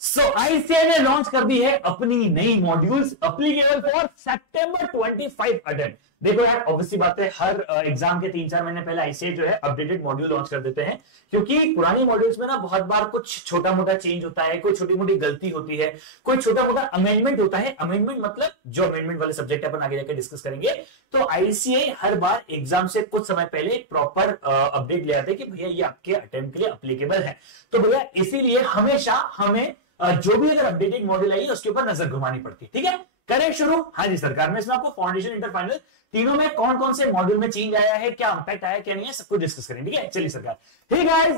सो ICI ने launch कर दी है अपनी नई modules applicable for September 25 attempt. देखो यार, ऑब्वियसली बात है, हर एग्जाम के 3-4 महीने पहले आईसीआई जो है अपडेटेड मॉड्यूल लॉन्च कर देते हैं, क्योंकि पुरानी मॉड्यूल्स में ना बहुत बार कुछ छोटा मोटा चेंज होता है, कोई छोटी मोटी गलती होती है, कोई छोटा मोटा अमेंडमेंट होता है। अमेंडमेंट मतलब जो अमेंडमेंट वाले सब्जेक्ट अपन आगे जाकर डिस्कस करेंगे। तो आईसीआई हर बार एग्जाम से कुछ समय पहले प्रॉपर अपडेट ले आते हैं कि भैया ये आपके अटेम्प्ट के लिए अप्लीकेबल है। तो भैया इसीलिए हमेशा हमें जो भी अगर अपडेटेड मॉड्यूल आई उसके ऊपर नजर घुमानी पड़ती है। ठीक है, करें शुरू। हाँ जी सरकार, मैं इसमें आपको फाउंडेशन, इंटर, फाइनल तीनों में कौन कौन से मॉड्यूल में चेंज आया है, क्या इंपैक्ट आया, क्या नहीं है, सब कुछ डिस्कस करेंगे। ठीक है, चलिए सरकार।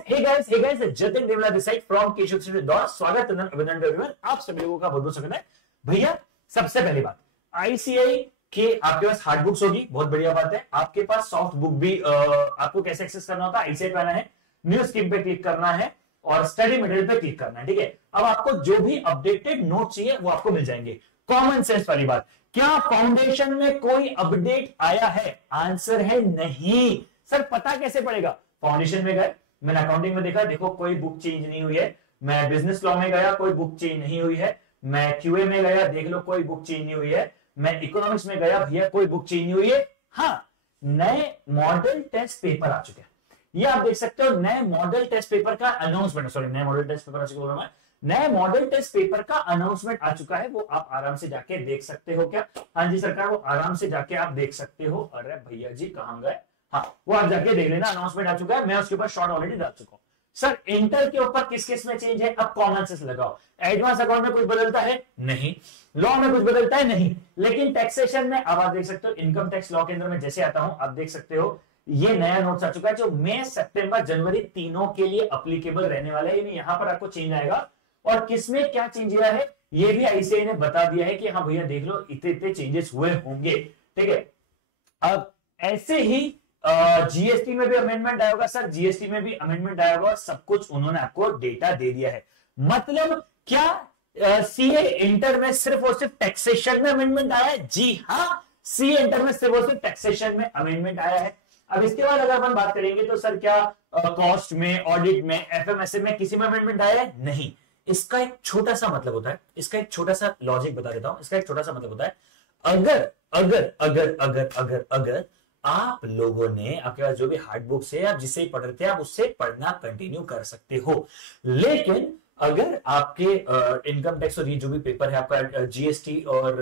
हे गाइस, जतिन देवला this side from Keshav studio Indore. स्वागत, अभिनंदन एवरीवन, आप सभी लोगों का बहुत बहुत स्वागत है। भैया सबसे पहली बात, आईसीआई के आपके पास हार्ड बुक्स होगी, बहुत बढ़िया बात है। आपके पास सॉफ्ट बुक भी आपको कैसे एक्सेस करना होता है, आईसीआई पे आना है, न्यू स्कीम पे क्लिक करना है और स्टडी मटेरियल पे क्लिक करना है। ठीक है, अब आपको जो भी अपडेटेड नोट चाहिए वो आपको मिल जाएंगे। कॉमन सेंस वाली बात, क्या फाउंडेशन में कोई अपडेट आया है? आंसर है नहीं। सर पता कैसे पड़ेगा? फाउंडेशन में गए, मैंने अकाउंटिंग में देखा, देखो कोई बुक चेंज नहीं हुई है। मैं बिजनेस लॉ में गया, कोई बुक चेंज नहीं हुई है। मैं क्यूए में गया, देख लो कोई बुक चेंज नहीं हुई है। मैं इकोनॉमिक्स में गया, भैया कोई बुक चेंज नहीं हुई है। हाँ, नए मॉडल टेस्ट पेपर आ चुके हैं, ये आप देख सकते हो। नए मॉडल टेस्ट पेपर का अनाउंसमेंट, सॉरी नए मॉडल टेस्ट पेपर आ चुका है, नए मॉडल टेस्ट पेपर का अनाउंसमेंट आ चुका है, वो आप आराम से जाके देख सकते हो। क्या? हाँ जी सरकार, वो आराम से जाके आप देख सकते हो। अरे भैया जी कहां गए? हाँ, वो आप जाके देख लेना, अनाउंसमेंट आ चुका है, मैं उसके ऊपर शॉर्ट ऑलरेडी डाल चुका हूं। सर इंटर के ऊपर किस किस में चेंज है? अब कॉमन सेंस लगाओ। एडवांस अकाउंट में कुछ बदलता है? नहीं। लॉ में कुछ बदलता है? नहीं। लेकिन टैक्सेशन में अब आप देख सकते हो, इनकम टैक्स लॉ के अंदर में जैसे आता हूं, आप देख सकते हो ये नया नोट्स आ चुका है जो मई, सितंबर, जनवरी तीनों के लिए अप्लीकेबल रहने वाला है। यहां पर आपको चेंज आएगा और किसमें क्या चेंज आया है ये भी आईसीआई ने बता दिया है कि हाँ भैया देख लो इतने इतने चेंजेस हुए होंगे। ठीक है, अब ऐसे ही जीएसटी में भी अमेंडमेंट आया होगा। सर जीएसटी में भी अमेंडमेंट आया होगा, सब कुछ उन्होंने आपको डेटा दे दिया है। मतलब क्या सीए इंटर में सिर्फ और सिर्फ टैक्सेशन में अमेंडमेंट आया है? जी हाँ, सीए इंटर में सिर्फ और सिर्फ टैक्सेशन में अमेंडमेंट आया है। अब इसके बाद अगर अपन बात करेंगे तो सर क्या कॉस्ट में, ऑडिट में, एफएमएसए में किसी में अमेंडमेंट आया है? नहीं। इसका एक छोटा सा मतलब होता है, इसका एक छोटा सा लॉजिक बता देता हूं। इसका एक छोटा सा मतलब होता है, अगर अगर अगर अगर अगर अगर आप लोगों ने, आपके पास जो भी हार्ड बुक्स है, आप जिससे पढ़ रहे थे, आप उससे पढ़ना कंटिन्यू कर सकते हो। लेकिन अगर आपके इनकम टैक्स और ये जो भी पेपर है आपका जीएसटी और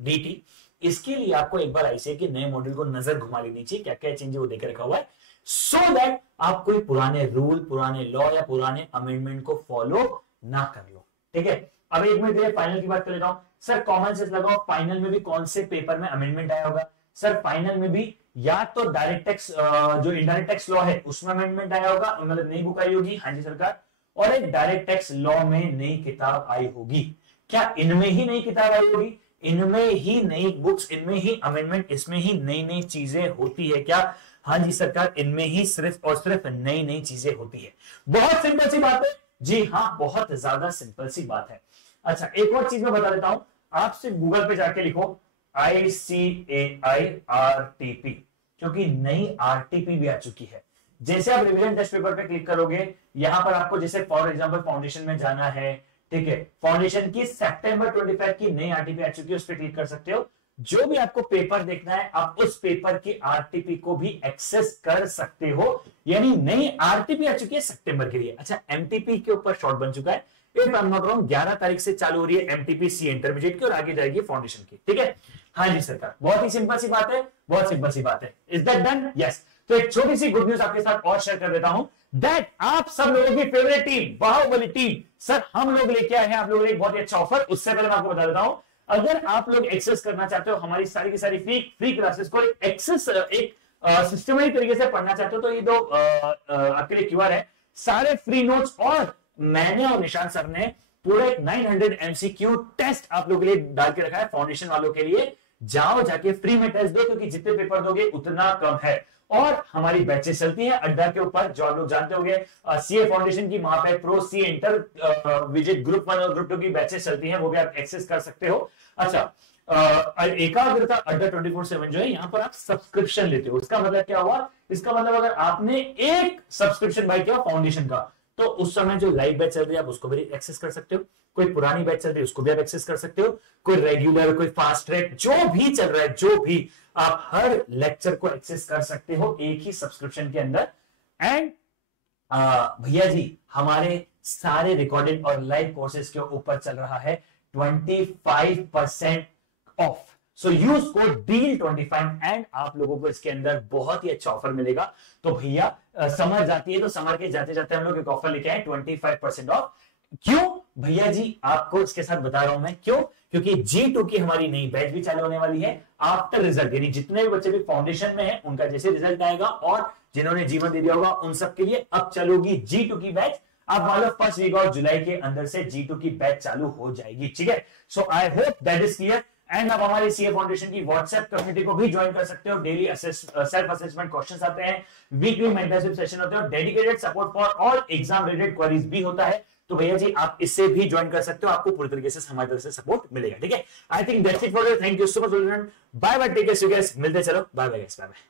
डीटी, इसके लिए आपको एक बार आईसीआई के नए मॉड्यूल को नजर घुमा लेनी चाहिए, क्या क्या चेंज वो देकर रखा हुआ है, सो दैट आप कोई पुराने रूल, पुराने लॉ या पुराने अमेंडमेंट को फॉलो ना कर लो। ठीक है, अब एक मिनट फाइनल की बात कर लेता हूं। सर कॉमन सेंस लगाओ, फाइनल में भी कौन से पेपर में अमेंडमेंट आया होगा? सर फाइनल में भी या तो डायरेक्ट टैक्स, जो इनडायरेक्ट टैक्स लॉ है उसमें अमेंडमेंट आया होगा, मतलब नई बुक आई होगी। हाँ जी सरकार, और एक डायरेक्ट टैक्स लॉ में नई किताब आई होगी। क्या इनमें ही नई किताब आई होगी? इनमें ही नई बुक्स, इनमें ही अमेंडमेंट, इसमें ही नई नई चीजें होती है क्या? हाँ जी सरकार, इनमें ही सिर्फ और सिर्फ नई नई चीजें होती है। बहुत सिंपल सी बात है। जी हाँ, बहुत ज्यादा सिंपल सी बात है। अच्छा, एक और चीज मैं बता देता हूं, आप सिर्फ गूगल पे जाके लिखो ICAI RTP, क्योंकि नई आरटीपी भी आ चुकी है। जैसे आप रिवीजन टेस्ट पेपर पे क्लिक करोगे, यहां पर आपको जैसे फॉर एग्जांपल फाउंडेशन में जाना है, ठीक है, फाउंडेशन की सितंबर 25 की नई आरटीपी आ चुकी है, उस पर क्लिक कर सकते हो। जो भी आपको पेपर देखना है, आप उस पेपर की आरटीपी को भी एक्सेस कर सकते हो, यानी नई आरटीपी आ चुकी है सितंबर के लिए। अच्छा, एमटीपी के ऊपर शॉर्ट बन चुका है, 11 तारीख से चालू हो रही है एमटीपी सी इंटरमीडिएट की और आगे जाएगी फाउंडेशन की। ठीक है, हाँ जी सरकार, बहुत ही सिंपल सी बात है, बहुत सिंपल सी बात है। Is that done? यस। तो एक छोटी सी गुड न्यूज आपके साथ और शेयर कर देता हूं, दैट आप सब लोगों की favourite team Baahubali team, sir हम लोग लेके आए हैं आप लोगों के लिए बहुत ही अच्छा ऑफर। उससे पहले मैं आपको बता देता हूं, अगर आप लोग एक्सेस करना चाहते हो हमारी सारी की सारी फ्री क्लासेस को, एक्सेस एक सिस्टमेटिक तरीके से पढ़ना चाहते हो, तो ये दो आपके लिए क्यूआर है। सारे फ्री नोट्स और मैंने और निशान सर ने पूरे 900 एमसीक्यू टेस्ट आप लोगों के लिए डाल के रखा है फाउंडेशन वालों के लिए। जाओ जाके फ्री में टेस्ट दो, क्योंकि जितने पेपर दोगे उतना कम है। और हमारी बैचेस चलती हैं अड्डा के ऊपर, जो आप लोग जानते होंगे, सीए फाउंडेशन की, वहां पे pro, C inter, visit group 1 और ग्रुप 2 की बैचेस चलती हैं, वो भी आप एक्सेस कर सकते हो। अच्छा, एकाग्रता अड्डा 24/7 जो है, यहां पर आप सब्सक्रिप्शन लेते हो। इसका मतलब क्या हुआ? इसका मतलब अगर आपने एक सब्सक्रिप्शन बाय किया फाउंडेशन का, तो उस समय जो लाइव बैच चल रही है आप उसको भी एक्सेस कर सकते हो, कोई पुरानी बैच चल रही है उसको भी आप एक्सेस कर सकते हो, कोई रेगुलर, कोई फास्ट ट्रैक, जो भी चल रहा है, जो भी, आप हर लेक्चर को एक्सेस कर सकते हो एक ही सब्सक्रिप्शन के अंदर। एंड भैया जी हमारे सारे रिकॉर्डेड और लाइव कोर्सेज के ऊपर चल रहा है 25% of. So use code DEAL25 and आप लोगों को इसके अंदर बहुत ही अच्छा ऑफर मिलेगा। तो भैया समर जाती है तो समर के जाते जाते हम लोग एक ऑफर लेके आए 25% ऑफ। क्यों भैया जी, आपको इसके साथ बता रहा हूं मैं क्यों, क्योंकि G2 की हमारी नई बैच भी चालू होने वाली है आफ्टर रिजल्ट, यानी जितने भी बच्चे भी फाउंडेशन में हैं उनका जैसे रिजल्ट आएगा और जिन्होंने जीवन दे दिया होगा उन सबके लिए अब चलोगी G2 की बैच। अब मान लो फर्स्ट वीक और जुलाई के अंदर से G2 की बैच चालू हो जाएगी, ठीक है। So I hope that is clear. And आप हमारे सीए फाउंडेशन की व्हाट्सएप कम्युनिटी को भी ज्वाइन कर सकते हो। डेली सेल्फ असेसमेंट क्वेश्चंस आते हैं, वीकली मेंटरशिप सेशन होते हैं, dedicated support for all exam related queries भी होता है। तो भैया जी आप इससे भी ज्वाइन कर सकते हो, आपको पूरी तरीके से हमारी तरफ से सपोर्ट मिलेगा, ठीक है। I think that's it for, thank you so much, bye bye, take care, मिलते चलो, बाय बाय, बाय बाय।